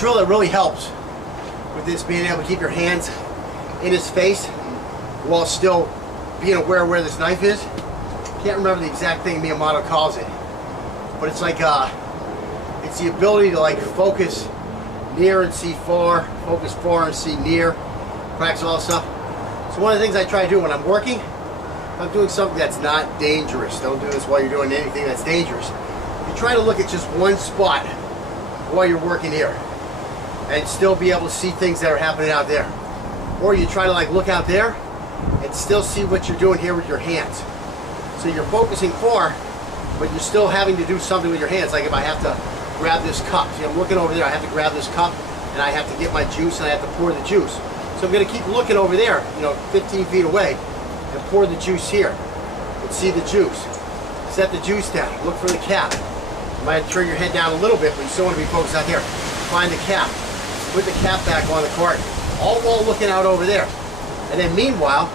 drill that really helps with this, being able to keep your hands in his face while still being aware of where this knife is. Can't remember the exact thing Miyamoto calls it, but it's like it's the ability to like focus near and see far, focus far and see near, practice all that stuff. So one of the things I try to do when I'm working, if I'm doing something that's not dangerous, don't do this while you're doing anything that's dangerous. You try to look at just one spot while you're working here and still be able to see things that are happening out there. Or you try to like look out there and still see what you're doing here with your hands. So you're focusing far, but you're still having to do something with your hands. Like if I have to grab this cup, see, I'm looking over there, I have to grab this cup and I have to get my juice and I have to pour the juice. So I'm going to keep looking over there, 15 feet away, and pour the juice here and see the juice. Set the juice down, look for the cap. You might turn your head down a little bit, but you still want to be focused out there. Find the cap, put the cap back on the carton, all while looking out over there. And then meanwhile,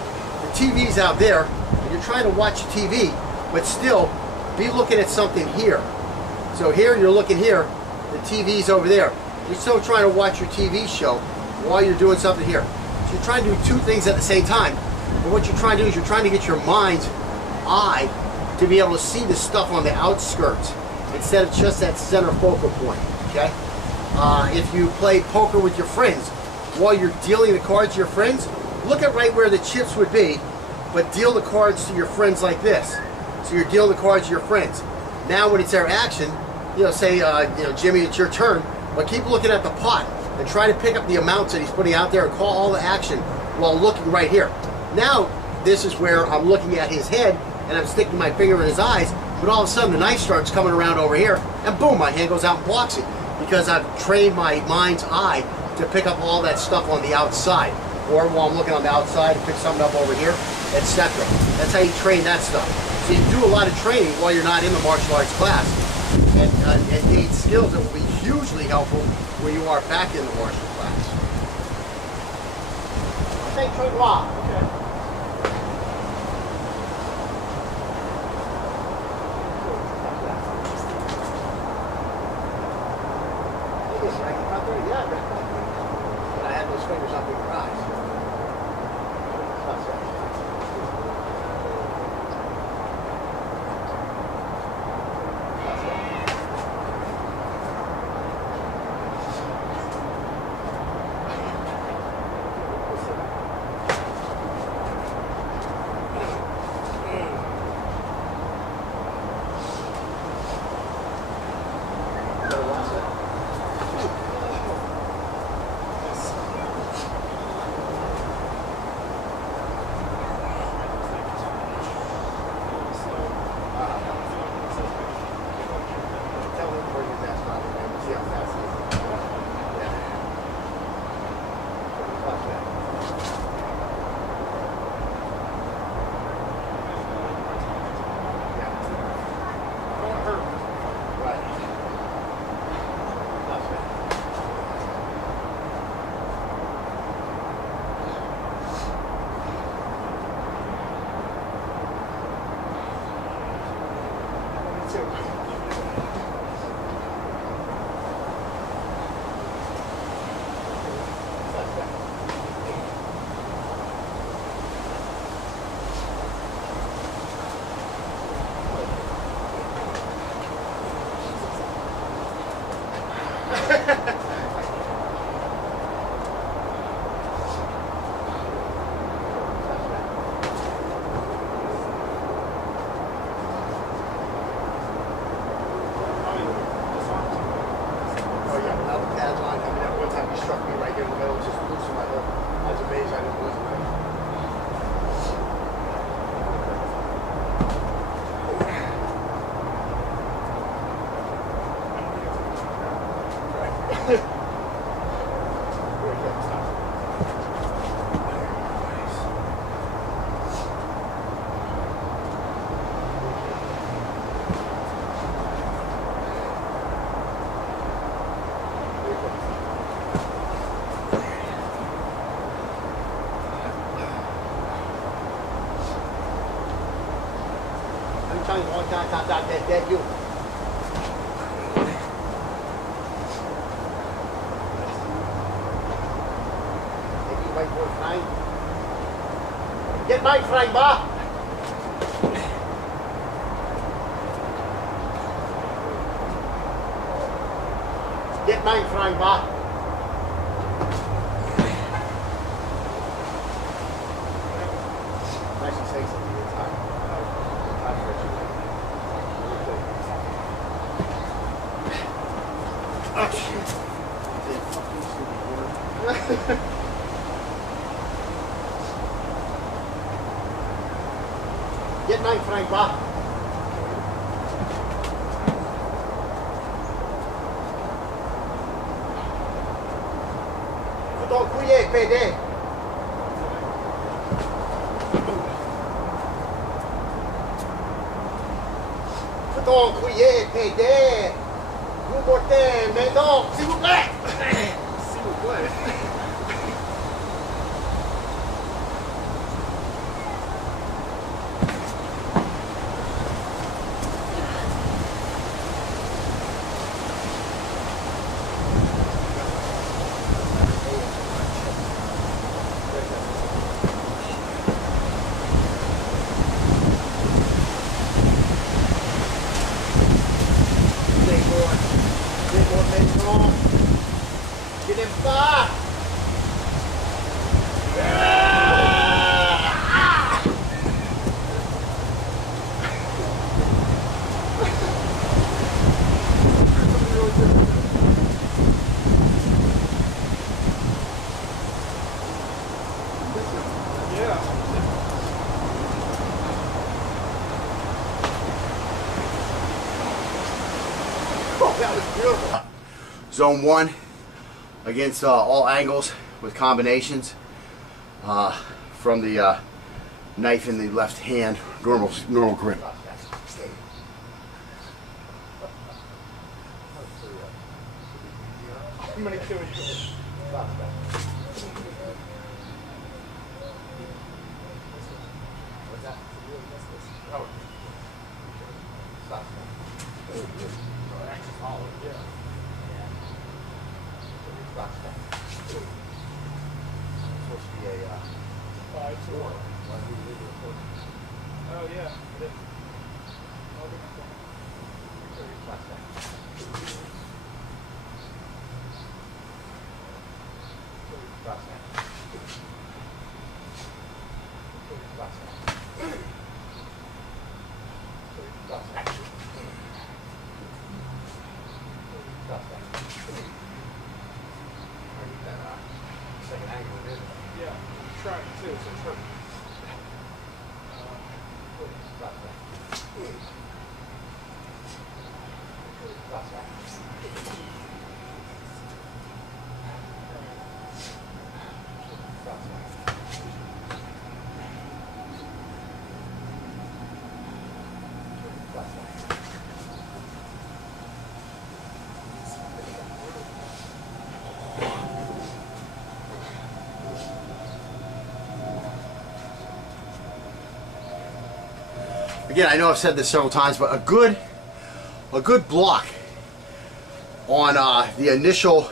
the TV's out there, and you're trying to watch TV, but still be looking at something here. So here you're looking here, the TV's over there. You're still trying to watch your TV show while you're doing something here. So you're trying to do two things at the same time. But what you're trying to do is you're trying to get your mind's eye to be able to see the stuff on the outskirts instead of just that center focal point, okay? If you play poker with your friends, while you're dealing the cards to your friends, look at right where the chips would be, but deal the cards to your friends like this. So you're dealing the cards to your friends. Now when it's their action, say, Jimmy, it's your turn, but keep looking at the pot and try to pick up the amounts that he's putting out there and call all the action while looking right here. Now, this is where I'm looking at his head and I'm sticking my finger in his eyes, but all of a sudden the knife starts coming around over here and boom, my hand goes out and blocks it because I've trained my mind's eye to pick up all that stuff on the outside. Or while I'm looking on the outside, pick something up over here, etc. That's how you train that stuff. So you do a lot of training while you're not in the martial arts class and gain skills that will be hugely helpful when you are back in the martial class. Thank you. Okay. I had those fingers up in your eyes. That you. Mike Frank ba? Get Mike Frank ba? Actually say something this time. Time for you. Oh shit. Get Mike Frank ba? Don't couiller, PD. Don't couiller, PD. Vous votez, mais non, s'il vous plaît. S'il vous plaît. Get him back! Yeah. Oh, that was beautiful. Zone 1 against all angles with combinations from the knife in the left hand, normal grip. Supposed to be a 5-4. Oh yeah. Second angle, isn't it? Yeah, I'm trying to, so it's hurt. Again, I know I've said this several times, but a good block on the initial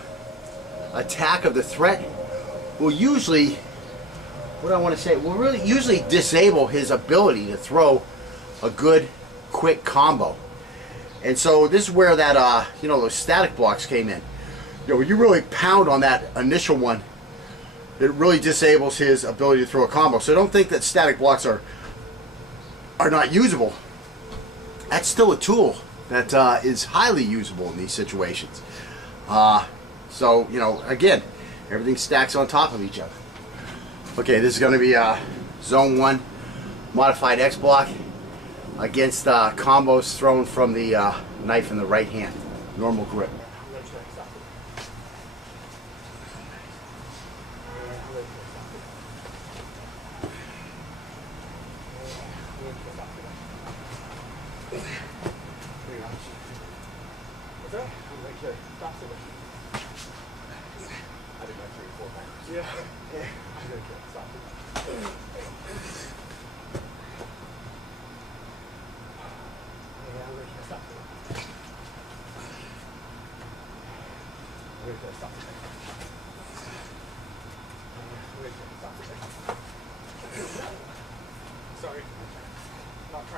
attack of the threat will usually, will really usually disable his ability to throw a good, quick combo. And so this is where that, those static blocks came in. When you really pound on that initial one, it really disables his ability to throw a combo. So don't think that static blocks are not usable. That's still a tool that is highly usable in these situations. So, again, everything stacks on top of each other. Okay, this is going to be Zone 1 modified X block against combos thrown from the knife in the right hand. Normal grip.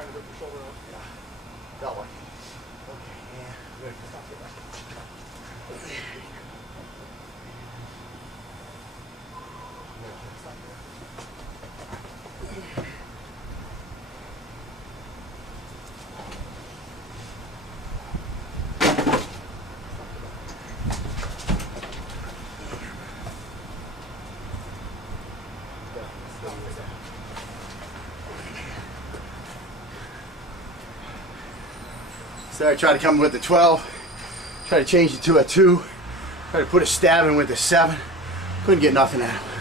trying to rip your shoulder off. Yeah. That one. Okay, yeah. Good. Stop it. So I tried to come with the 12, tried to change it to a 2, tried to put a stab in with the 7, couldn't get nothing out of him.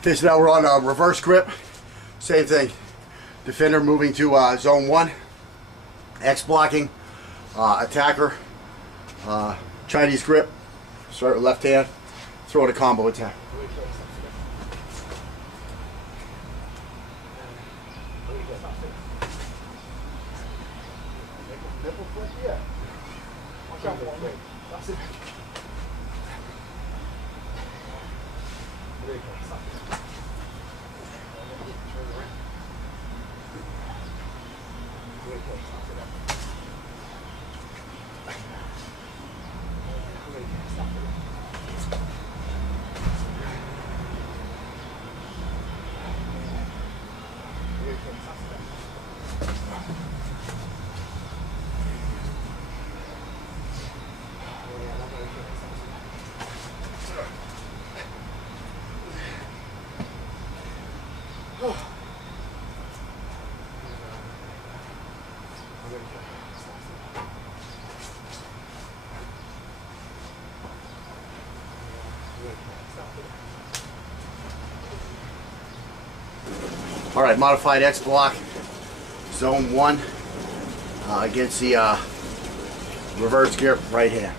Okay, so now we're on a reverse grip, same thing. Defender moving to zone 1, X blocking, attacker, Chinese grip, start with left hand, throw it a combo attack. Nipple flip, yeah. Watch out for me. That's it. There you go. Stop it. Turn around. There you go. Stop it up. There you go. Stop it up. There you go. Stop it up. All right, modified X block, zone 1 against the reverse grip right hand.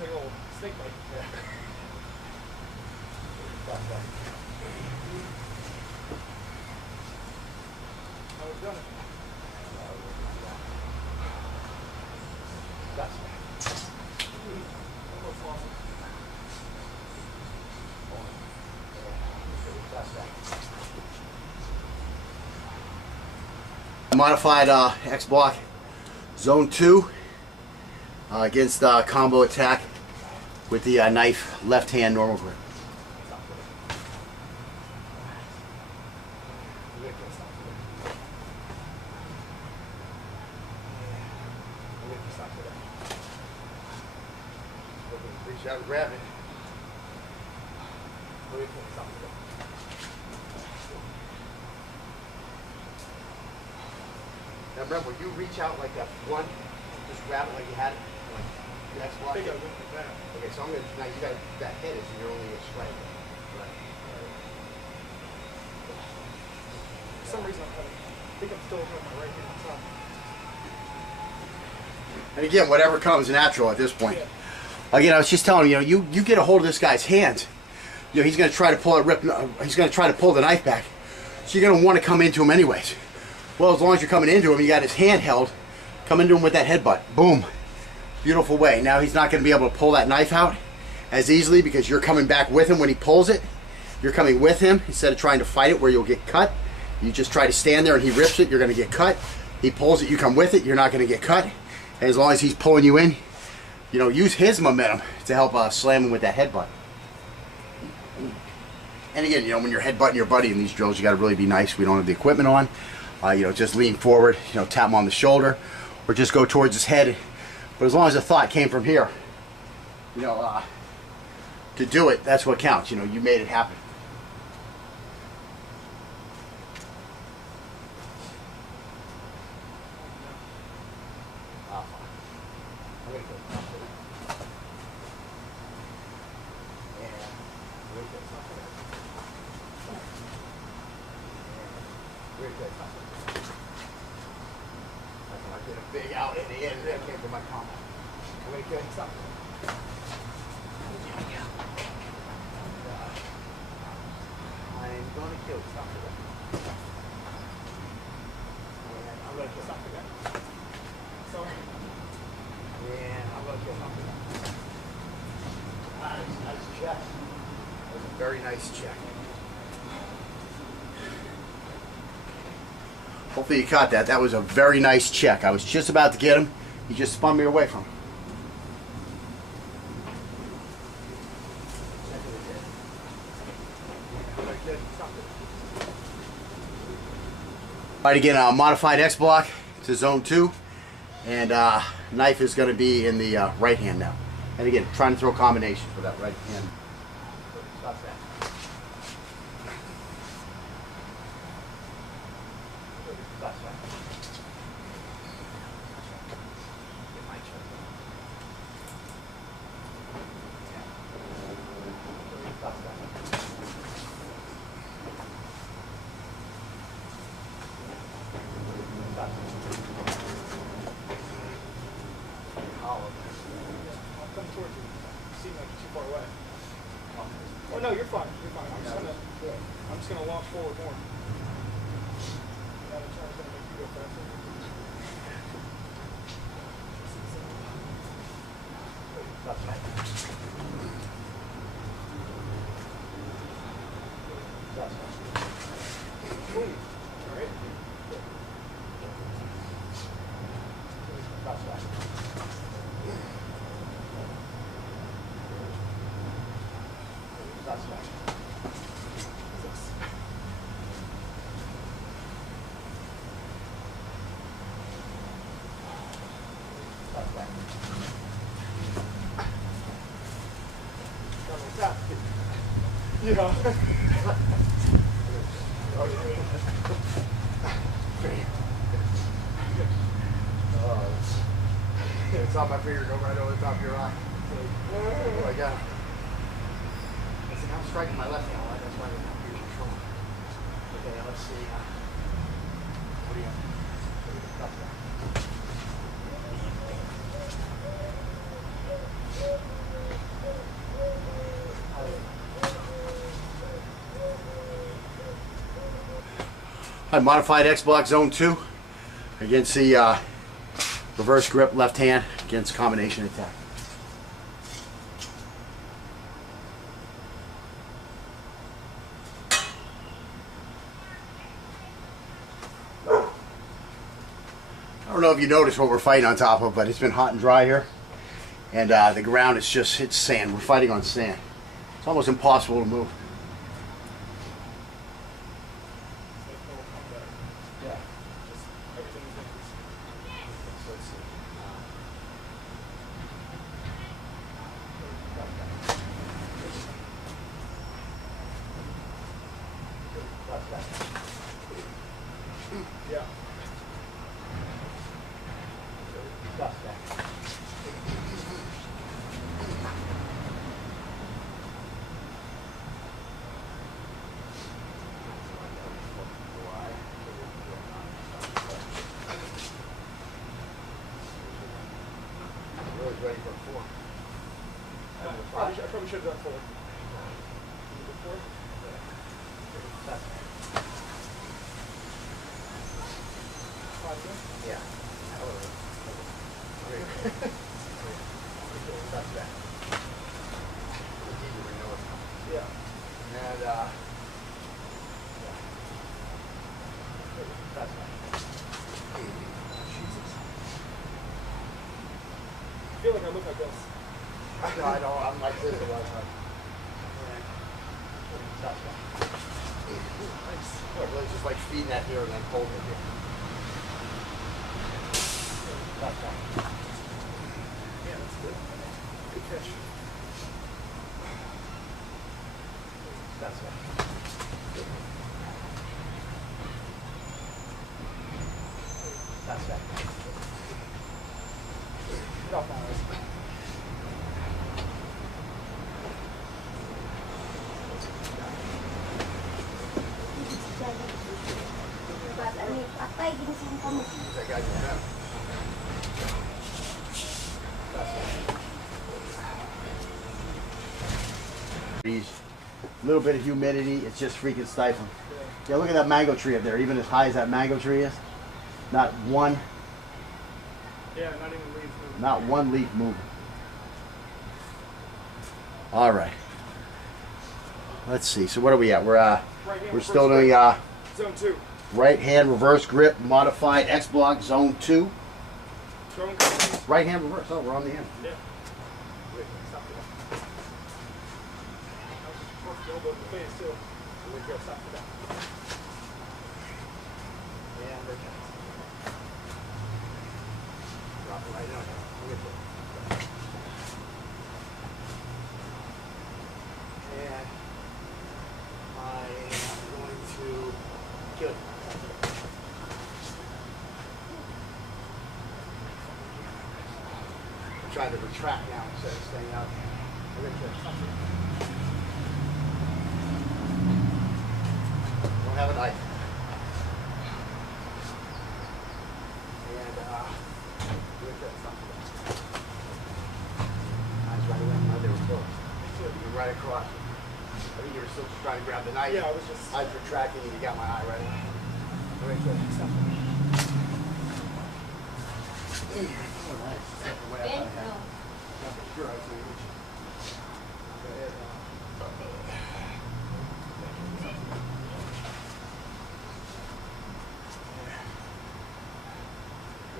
Big old snake bite. Yeah. How we've done it. Modified X block, zone 2 against combo attack with the knife, left hand normal grip. Reach out and grab it. Now remember, you reach out like that one, just grab it like you had it, like the X block. Okay, so I'm gonna, now you got, that head is your only strike. Right. For some reason, I think I'm still with my right hand on top. And again, whatever comes natural at this point. Yeah. Again, I was just telling you, you get a hold of this guy's hand, he's gonna try to pull it, he's gonna try to pull the knife back. So you're gonna want to come into him anyways. Well, as long as you're coming into him, you got his hand held, come into him with that headbutt. Boom. Beautiful way. Now he's not going to be able to pull that knife out as easily because you're coming back with him when he pulls it. You're coming with him instead of trying to fight it where you'll get cut. You just try to stand there and he rips it, you're going to get cut. He pulls it, you come with it, you're not going to get cut. And as long as he's pulling you in, use his momentum to help slam him with that headbutt. And again, when you're headbutting your buddy in these drills, you got to really be nice. We don't have the equipment on. Just lean forward, tap him on the shoulder, or just go towards his head. But as long as the thought came from here, to do it, that's what counts. You made it happen. I did a big out in the end, that came from my combo. I'm gonna kill you. Stop for that. And I'm gonna kill something that. Sorry. And I'm gonna kill something that. Nice check. That was a very nice check. Hopefully you caught that. That was a very nice check. I was just about to get him. He just spun me away from him. All right, again, modified X block to zone 2. And knife is going to be in the right hand now. And again, trying to throw a combination for that right hand. Stop that. Oh no, you're fine. You're fine. I'm just gonna launch forward more. That in turn is gonna make you go faster. That's right. That's right. All right. That's right. That's right. That's right. Yeah. It's on my finger, go right over the top of your eye. Oh, I got it. See, I'm striking my left hand, right? That's why I don't have your control. Okay, let's see. What do you have? I modified X block zone 2 against the reverse grip left hand against combination attack. I don't know if you noticed what we're fighting on top of, but it's been hot and dry here. And the ground is just, it's sand. We're fighting on sand. It's almost impossible to move. Yeah. Yeah. Ready for 4. I probably should have done 4. Yeah. That's that. Yeah. And yeah. That's right. I feel like I I look like this. No, I know. I'm like this a lot of times. Nice. Really just like feeding that here and then holding it here. That's fine. Yeah, that's good. Good catch. That's fine. That's fine. Get off my eyes. Apa gini sama kamu? I got you now. That's fine. A little bit of humidity, it's just freaking stifling. Yeah, look at that mango tree up there. Even as high as that mango tree is, not one Yeah, not even leaves moving. Not one leaf moving. All right. Let's see. So what are we at? We're still doing Zone 2. right hand reverse grip modified X block zone 2. Throwing company. Right hand reverse. Oh, we're on the end. Yeah. Wait, stop for that. That was a perfect elbow in the face, too. Wait, go, stop for that. And we're down. Drop it right down. Look at that. And I am going to kill it. I'm trying to retract now instead of staying out. I'm going to kill something. Don't have a knife. And look at something. Eyes right away. No, they were close. You're right across. I think you were still just trying to grab the knife. Yeah, I was just... I was retracting and you got my eye right away. Very good. Oh, nice. That's the way I thought I had. Not for sure I was going to reach. Go ahead.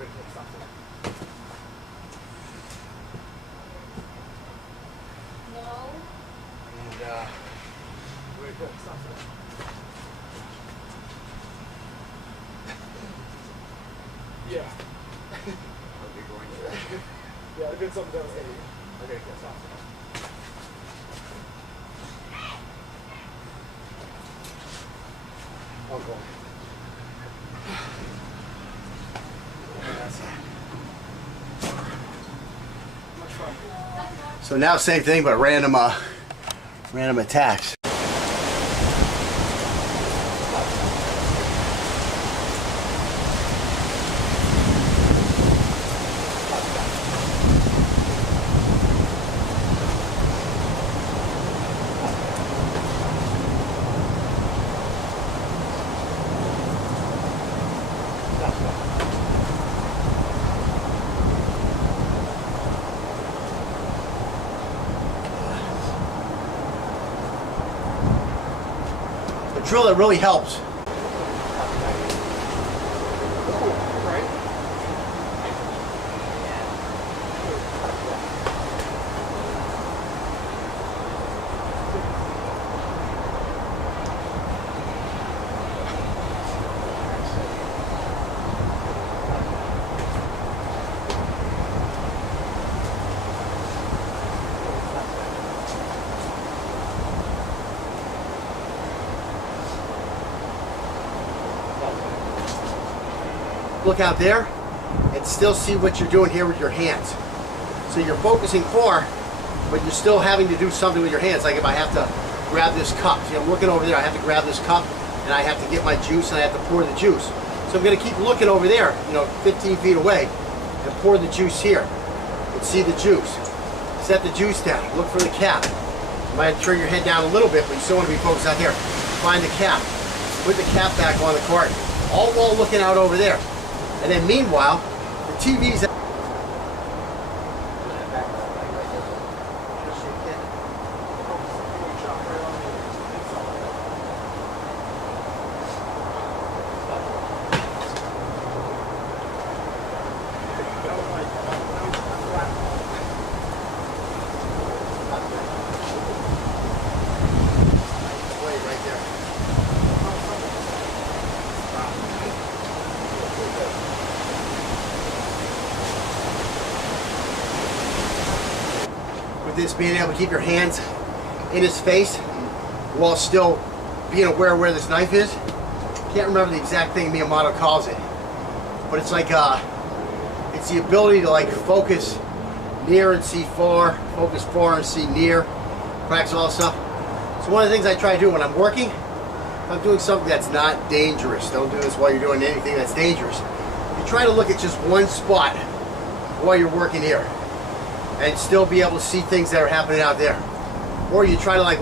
Good. Something. No. And very good. Something. Yeah. I'll be going to that. Yeah, it'd been something devastating. Okay, good. Something. Uncle. Much fun. So now same thing, but random attacks. The drill that really helps. Right? Look out there and still see what you're doing here with your hands. So you're focusing far, but you're still having to do something with your hands. Like if I have to grab this cup. See, I'm looking over there, I have to grab this cup and I have to get my juice and I have to pour the juice. So I'm gonna keep looking over there, 15 feet away and pour the juice here. And see the juice. Set the juice down, look for the cap. You might have to turn your head down a little bit, but you still want to be focused out here. Find the cap, put the cap back on the cart. All while looking out over there. And then meanwhile, the TV's with this being able to keep your hands in his face while still being aware of where this knife is. Can't remember the exact thing Miyamoto calls it, but it's like it's the ability to like focus near and see far, focus far and see near, practice all that stuff. So one of the things I try to do when I'm working, if I'm doing something that's not dangerous, don't do this while you're doing anything that's dangerous. You try to look at just one spot while you're working here and still be able to see things that are happening out there. Or you try to like